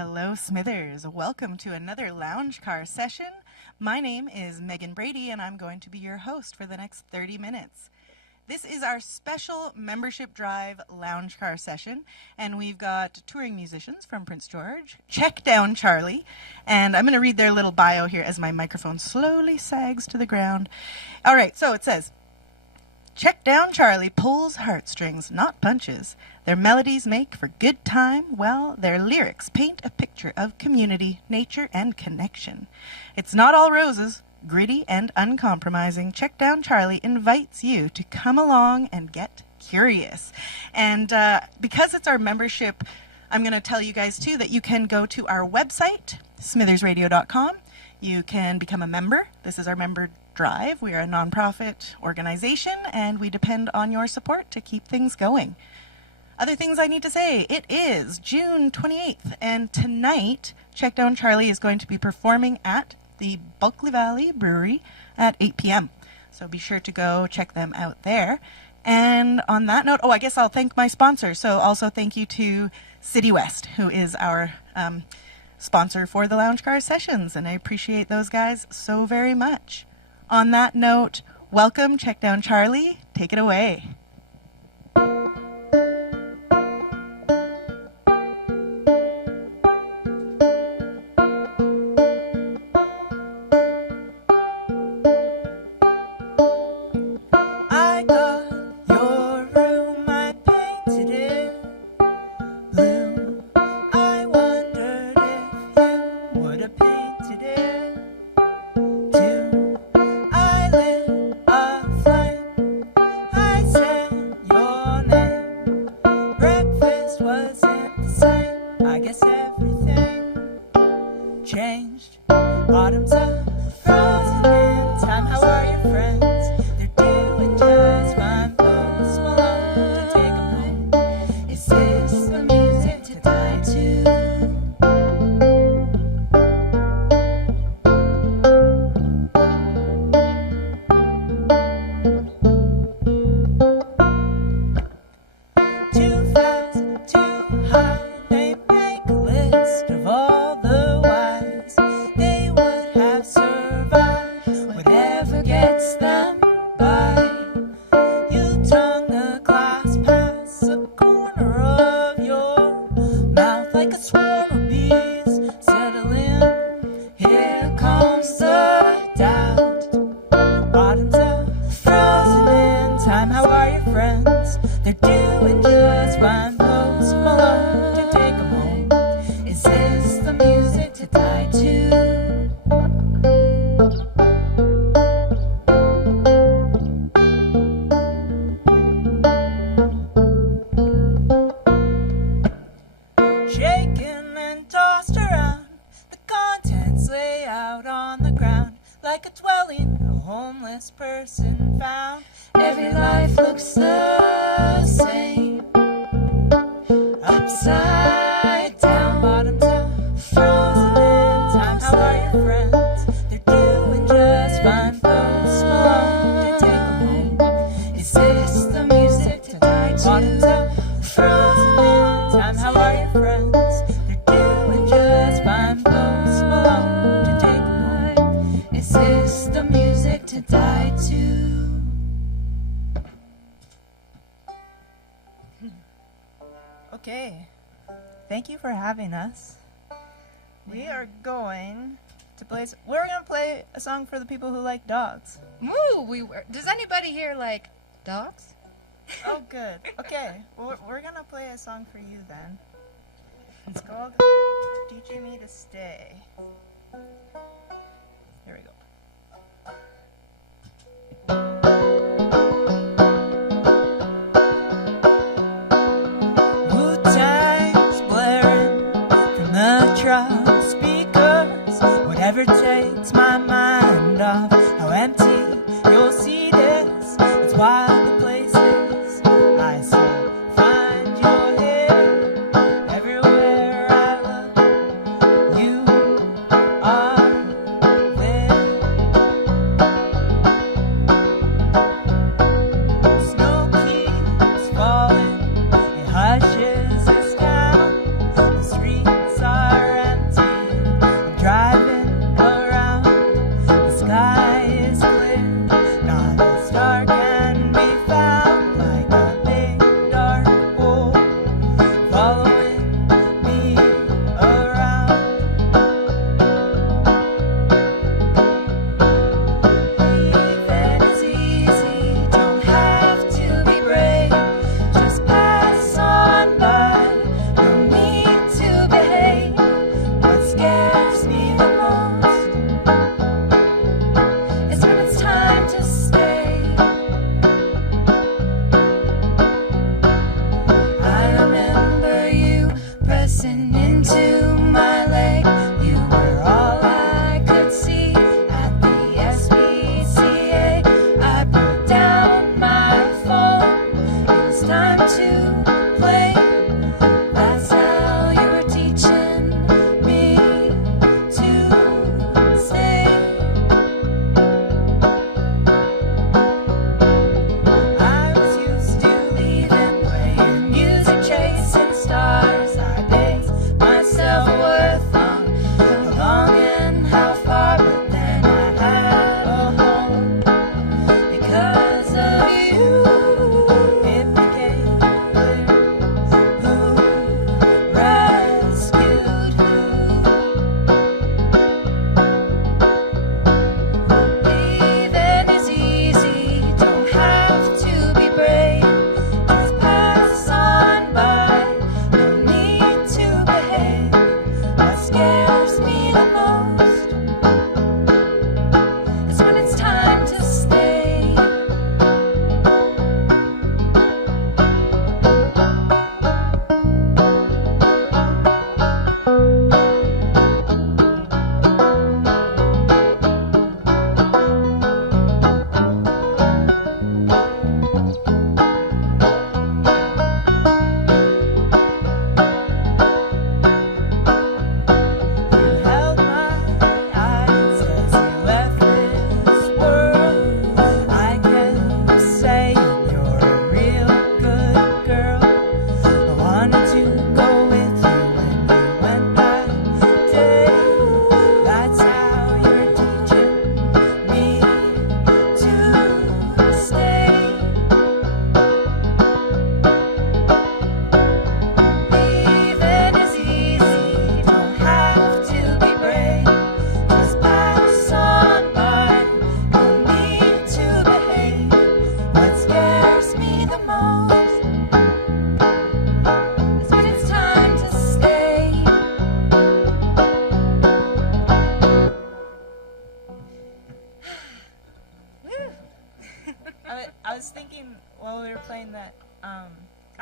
Hello, Smithers. Welcome to another lounge car session. My name is Megan Brady, and I'm going to be your host for the next 30 minutes. This is our special membership drive lounge car session, and we've got touring musicians from Prince George, Checkdown Charlie, and I'm going to read their little bio here as my microphone slowly sags to the ground. All right, so it says, Checkdown Charlie pulls heartstrings, not punches. Their melodies make for good time, while their lyrics paint a picture of community, nature, and connection. It's not all roses. Gritty and uncompromising, Checkdown Charlie invites you to come along and get curious. And because it's our membership, I'm going to tell you guys too that you can go to our website, smithersradio.com. You can become a member. This is our member drive. We are a nonprofit organization, and we depend on your support to keep things going. Other things I need to say, it is June 28th, and tonight, Checkdown Charlie is going to be performing at the Bulkley Valley Brewery at 8 p.m. So be sure to go check them out there. And on that note, I guess I'll thank my sponsor. So also thank you to City West, who is our sponsor for the Lounge Car Sessions, and I appreciate those guys so very much. On that note, welcome, Checkdown Charlie. Take it away. Okay, thank you for having us. We are going to play a song for the people who like dogs. Moo! Does anybody here like dogs? Oh, good. Okay, we're gonna play a song for you then. It's called Teaching Me to Stay. Here we go. Speakers, whatever takes my mind off how empty you'll see this. It's wild the places I still find your here. Everywhere I look, you are there. Snow keeps falling, it hushes us down. The streets are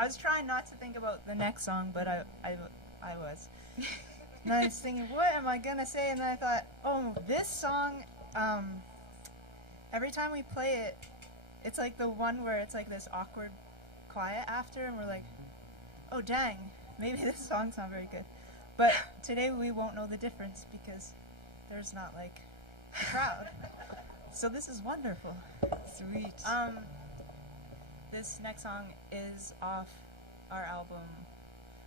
was trying not to think about the next song, but I was. And I was thinking, what am I gonna say? And then I thought, oh, this song, every time we play it, it's like the one where it's like this awkward quiet after, and we're like, oh dang, maybe this song's not very good. But today we won't know the difference because there's not like a crowd. So this is wonderful. Sweet. This next song is off our album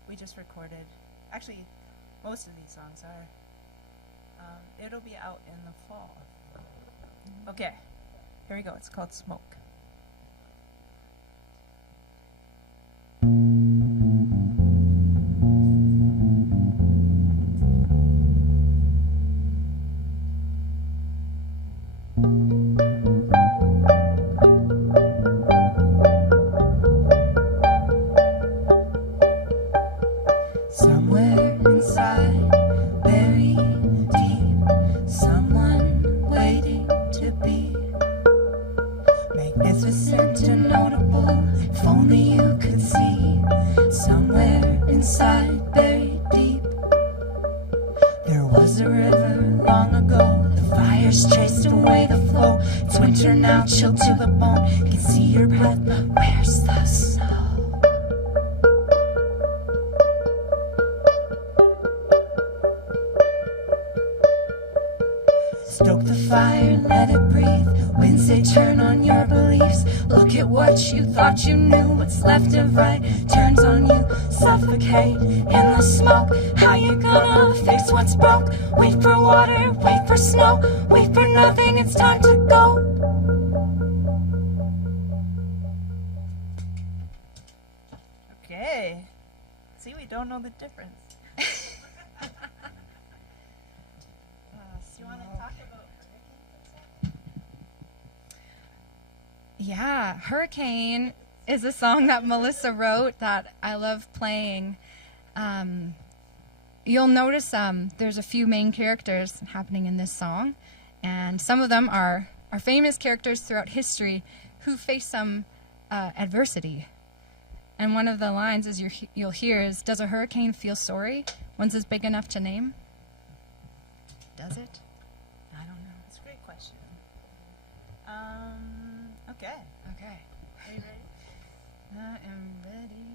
we just recorded. Actually, most of these songs are. It'll be out in the fall. Okay, here we go. It's called Smoke. Somewhere inside, very deep, someone waiting to be magnificent and notable. If only you could see. Somewhere inside, very deep, there was a river long ago. The fires chased away the flow. It's winter now, chilled to the bone. You can see your breath, but where's the snow? Stoke the fire, let it breathe. Winds they turn on your beliefs. Look at what you thought you knew. What's left of right turns on you. Suffocate in the smoke. How you gonna fix what's broke? Wait for water, wait for snow. Wait for nothing, it's time to go. Okay. See, we don't know the difference. Do you want to talk about hurricanes? Yeah, Hurricane is a song that Melissa wrote that I love playing. You'll notice there's a few main characters happening in this song, and some of them are famous characters throughout history who face some adversity. And one of the lines is you'll hear is, does a hurricane feel sorry? One's as big enough to name? Does it? I don't know. That's a great question. Okay. Okay. Are you ready? I am ready.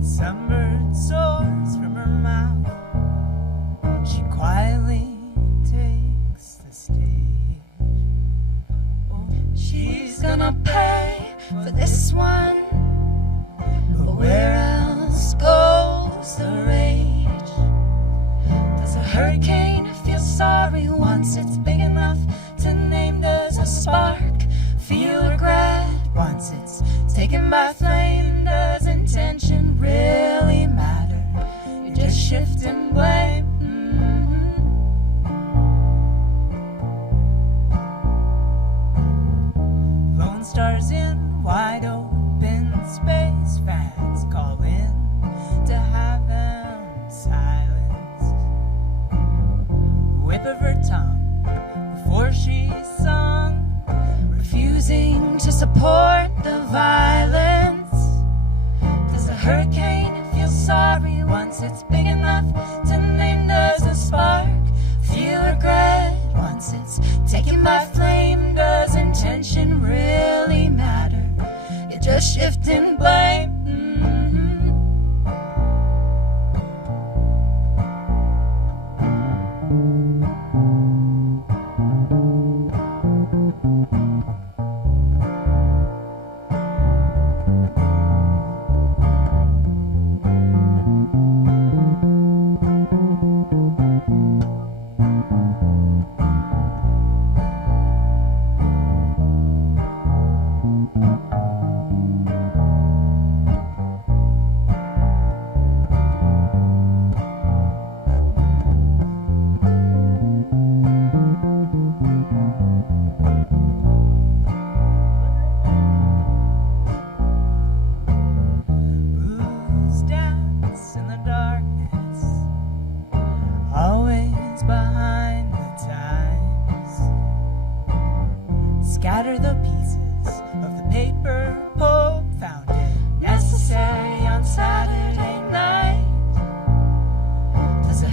Sunbird soars from her mouth. She quietly takes the stage. Oh, She's gonna pay for this one. But where else goes the rage? Does a hurricane feel sorry once it's big enough to name? Does a spark feel regret once it's taken by flame? Does intention really matter? You're just shifting blame. lone stars in wide open space. Fans call in to have them silenced. Whip of her tongue before she sung, Refusing to support the violence. Does a hurricane feel sorry once it's big enough to name? Does a spark feel regret once it's taken by flame? Does intention really matter? You're just shifting blame.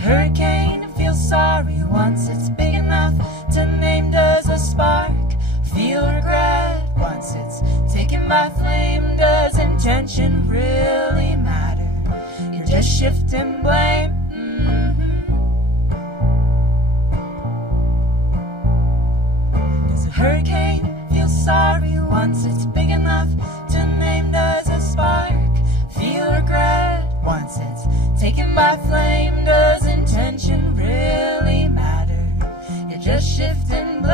hurricane feels sorry once it's big enough to name? Does a spark feel regret once it's taken by flame? Does intention really matter? You're just shifting blame. Does a hurricane feel sorry once it's big enough to name? Does a spark feel regret once it's taken by flame? Does intention really matter? You're just shifting blame.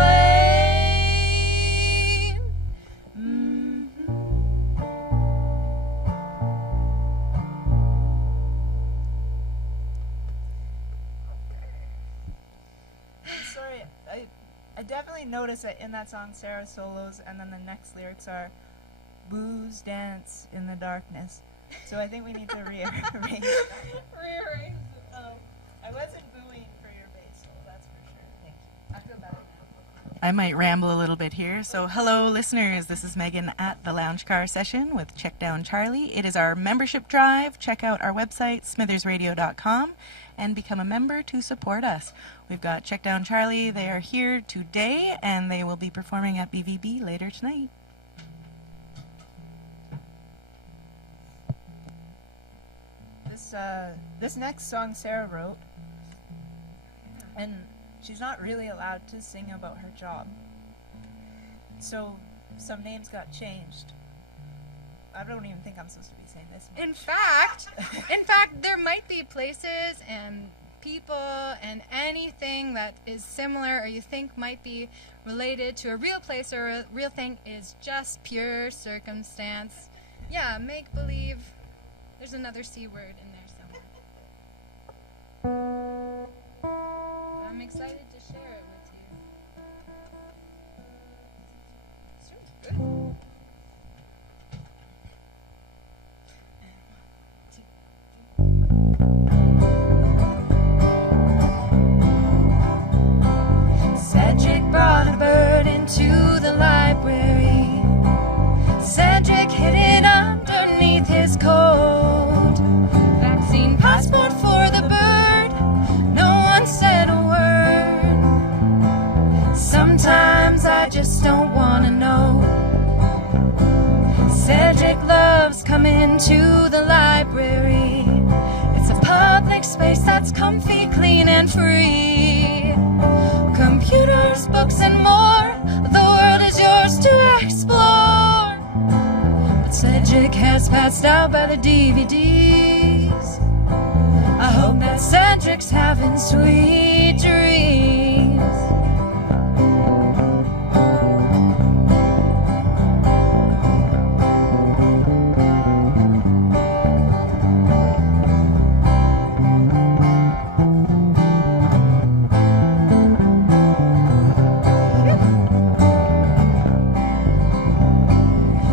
Sorry, I definitely noticed that in that song Sarah solos, and then the next lyrics are booze dance in the darkness. So I think we need to rearrange. I wasn't booing for your bass solo, that's for sure. Thank you. I feel better now. I might ramble a little bit here. So, hello, listeners. This is Megan at the Lounge Car Session with Checkdown Charlie. It is our membership drive. Check out our website, smithersradio.com, and become a member to support us. We've got Checkdown Charlie. They are here today, and they will be performing at BVB later tonight. This next song Sarah wrote, and she's not really allowed to sing about her job. So some names got changed. I don't even think I'm supposed to be saying this. In fact, there might be places and people and anything that is similar or you think might be related to a real place or a real thing is just pure circumstance. Yeah, make believe. There's another C word in there somewhere. I'm excited to share it with you. It's really good. Cedric brought a bird into the library. Cedric hid it underneath his coat. Vaccine passport for the bird. No one said a word. Sometimes I just don't want to know. Cedric loves coming to the library. It's a public space that's comfy, clean and free. Computers, books and more. The world is yours to explore. But Cedric has passed out by the DVDs. I hope that Cedric's having sweet dreams.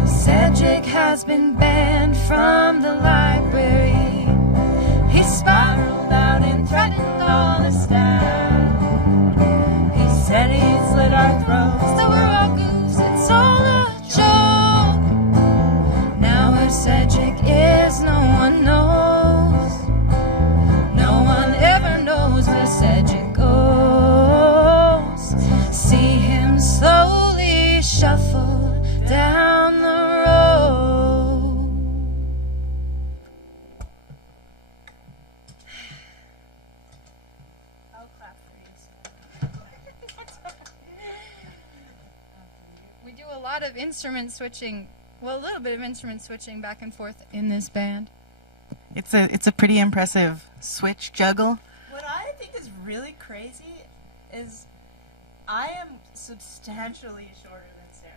Cedric has been banned from the library. He spiraled out and threatened all the staff. He said he slit our throats, that we're all goofs, it's all a joke. Now where Cedric is, no one knows. No one ever knows where Cedric goes. See him slowly shuffle down the road. I'll clap for you. We do a lot of instrument switching, well, a little bit of instrument switching back and forth in this band. It's a pretty impressive switch juggle. What I think is really crazy is I am substantially shorter than Sarah.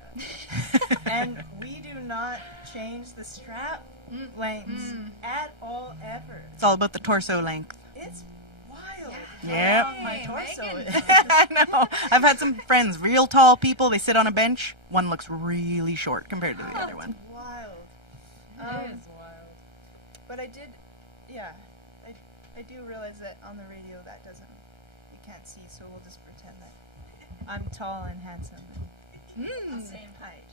And we do not change the strap lengths at all ever. It's all about the torso length. It's wild. Yep. How long my torso Megan. is. I know. I've had some friends, real tall people, they sit on a bench. One looks really short compared to the other one. Wild. It is wild. But I did, yeah, I do realize that on the radio that doesn't, you can't see, so we'll just pretend that I'm tall and handsome and same height.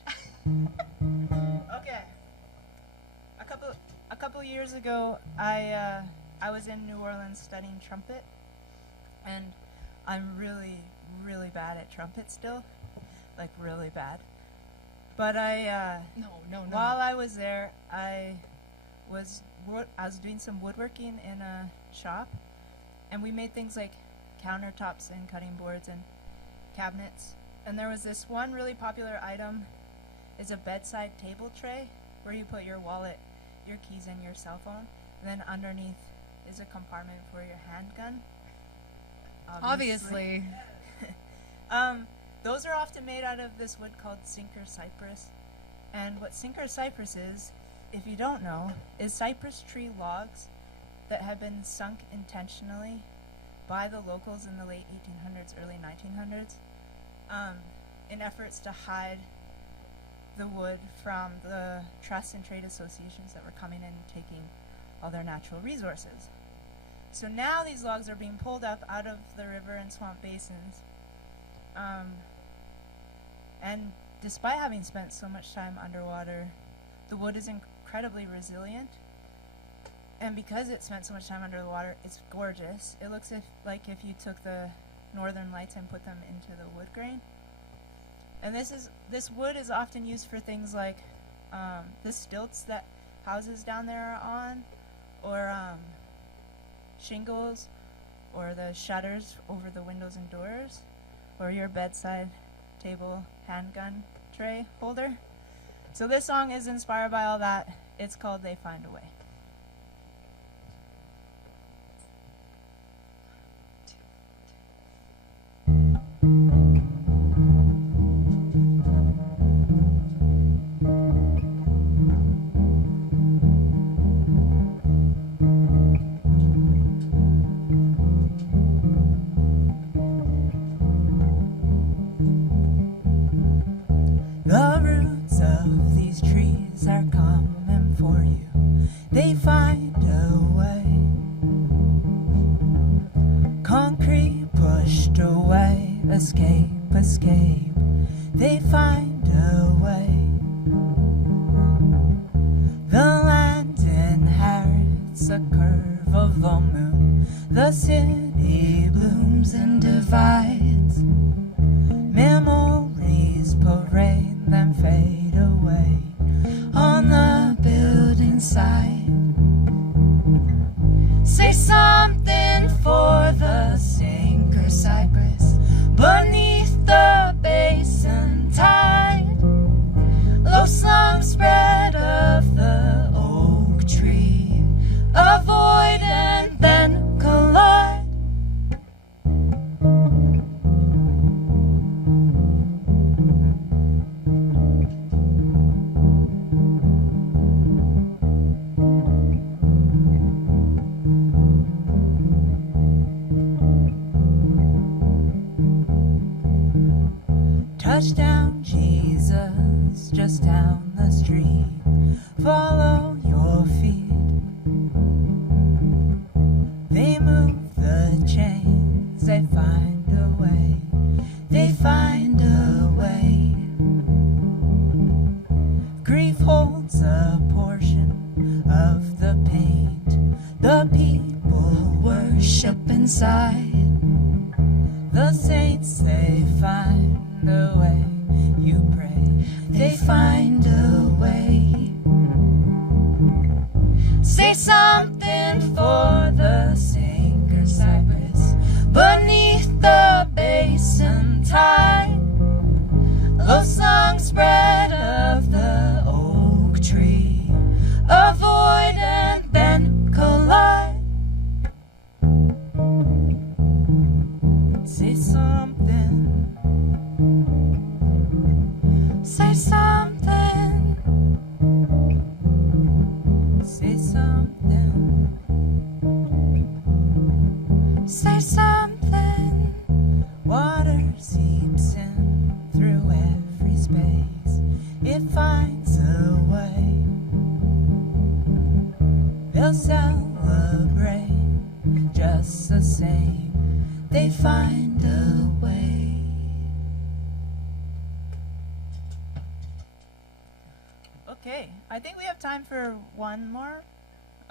Okay. A couple years ago, I I was in New Orleans studying trumpet, and I'm really, really bad at trumpet still, like really bad. But while I was there, I was doing some woodworking in a shop, and we made things like countertops and cutting boards and cabinets. And there was this one really popular item, is a bedside table tray where you put your wallet, your keys, and your cell phone. And then underneath is a compartment for your handgun. Obviously. Those are often made out of this wood called sinker cypress. And what sinker cypress is, if you don't know, is cypress tree logs that have been sunk intentionally by the locals in the late 1800s, early 1900s, in efforts to hide the wood from the trust and trade associations that were coming in and taking all their natural resources. So now these logs are being pulled up out of the river and swamp basins. And despite having spent so much time underwater, the wood is incredibly resilient. And because it spent so much time under the water, it's gorgeous. It looks like if you took the northern lights and put them into the wood grain. And this wood is often used for things like the stilts that houses down there are on, or shingles, or the shutters over the windows and doors, or your bedside table handgun tray holder. So this song is inspired by all that. It's called They Find a Way. The roots of these trees are coming for you. They find a way. Concrete pushed away. Escape, escape. They find a way. The land inherits a curve of the moon. The city blooms and divides. Memories parade, then fade away on the building site. Say something for the sinker cypress beneath the basin tide. Low slung spread of the oak tree. Avoid and then collide. Touchdown, Jesus, just down the street. Follow your feet. They move the chains, they find a way. They find a way. Grief holds a portion of the paint. The people worship inside. The saints, they find a way. You pray, they find a way. Say something for the sinker cypress beneath the basin tide. Low slung spread of the oak tree. Avoid and then collide. Say something. Say something. Say something. Say something. Water seeps in through every space. It finds a way. They'll celebrate just the same. They find a way. Okay, I think we have time for one more.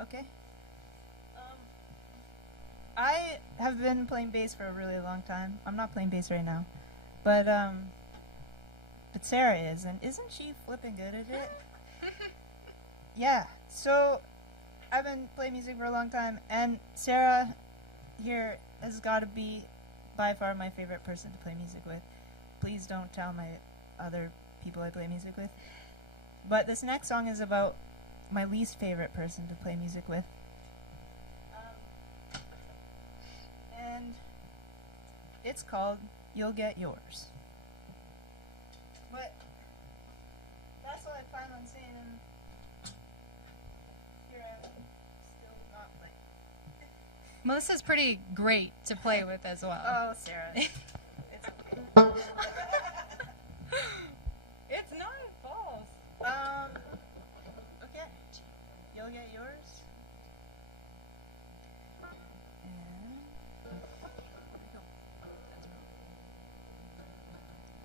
Okay. have been playing bass for a really long time. I'm not playing bass right now, but Sarah is, and isn't she flipping good at it? Yeah. So I've been playing music for a long time, and Sarah here has got to be by far my favorite person to play music with. Please don't tell my other people I play music with. But this next song is about my least favorite person to play music with. And it's called You'll Get Yours. But that's what I plan on saying. Here I'm still not playing. Melissa's pretty great to play with as well. Oh, Sarah. It's okay. It's not false. Okay. You'll get yours. And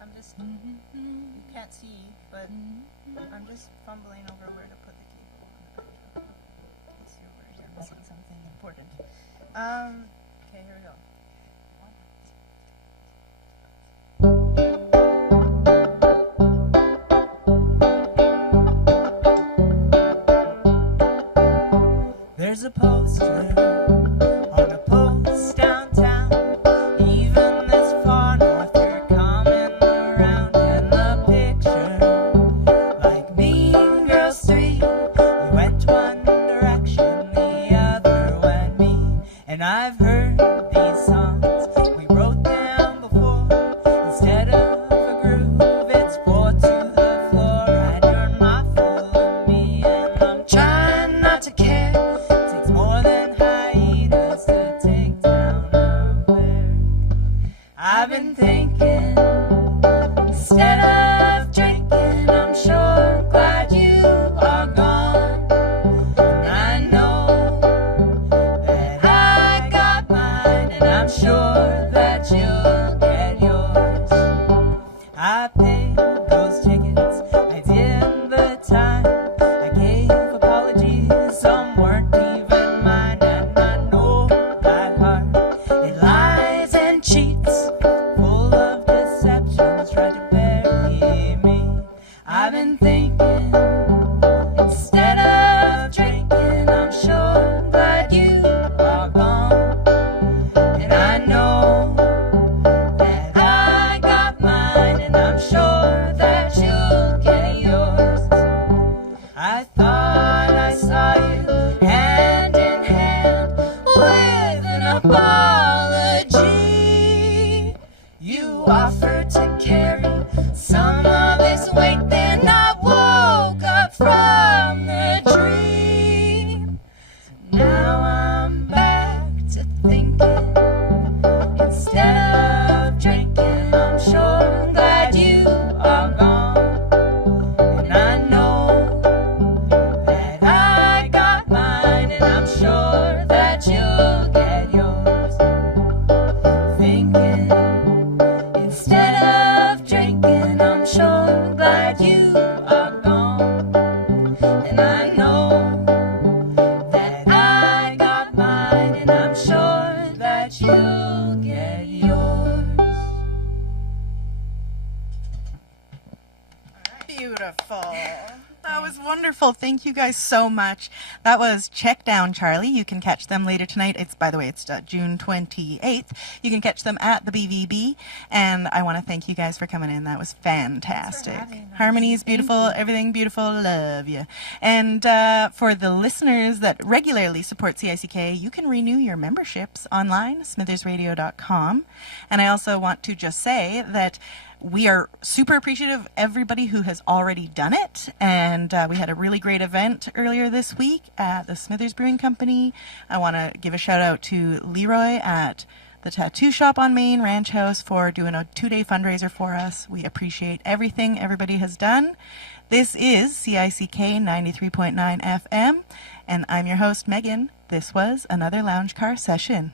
I'm just, you can't see, but I'm just fumbling over where to put the cable. In case you're worried you're missing something important. Okay, here we go. There's a poster on a post downtown. Even this far north, you're coming around. And the picture, like Mean Girls 3, you went one direction, the other went me. And I've heard these songs we wrote down before. Instead of a groove, it's 4 to the floor. And you're not full of me, and I'm trying not to care. More than hiatus to take down a bear. I've been thinking, instead of drinking, I'm sure glad you are gone. And I know that I got mine, and I'm sure that you'll get yours. I paid those tickets, I did the time. I gave apologies, some weren't even mine, and I know that heart, it lies and cheats, full of deceptions, tried to bury me. I've been thinking, instead of drinking, I'm sure glad you are gone. And I know that I got mine, and I'm sure that you'll get yours. I thought I saw you hand in hand with an apology. You offered to carry some of this weight, then I woke up from the dream. So now I'm back to thinking, instead of drinking, I'm sure glad you are gone. And I know that I got mine, and I'm sure that you'll get yours. Thinking, instead of drinking, I'm sure glad you are gone. And I know that I got mine, and I'm sure that you'll get yours. Beautiful. That was wonderful. Thank you guys so much. That was Checkdown Charlie. You can catch them later tonight. It's, by the way, it's June 28th. You can catch them at the BVB. And I want to thank you guys for coming in. That was fantastic. Harmonies beautiful, everything beautiful. Love you. And for the listeners that regularly support CICK, you can renew your memberships online, smithersradio.com. And I also want to just say that we are super appreciative of everybody who has already done it, and we had a really great event earlier this week at the Smithers Brewing Company. I want to give a shout out to Leroy at the Tattoo Shop on Main Ranch House for doing a 2-day fundraiser for us. We appreciate everything everybody has done. This is CICK 93.9 FM, and I'm your host, Megan. This was another Lounge Car Session.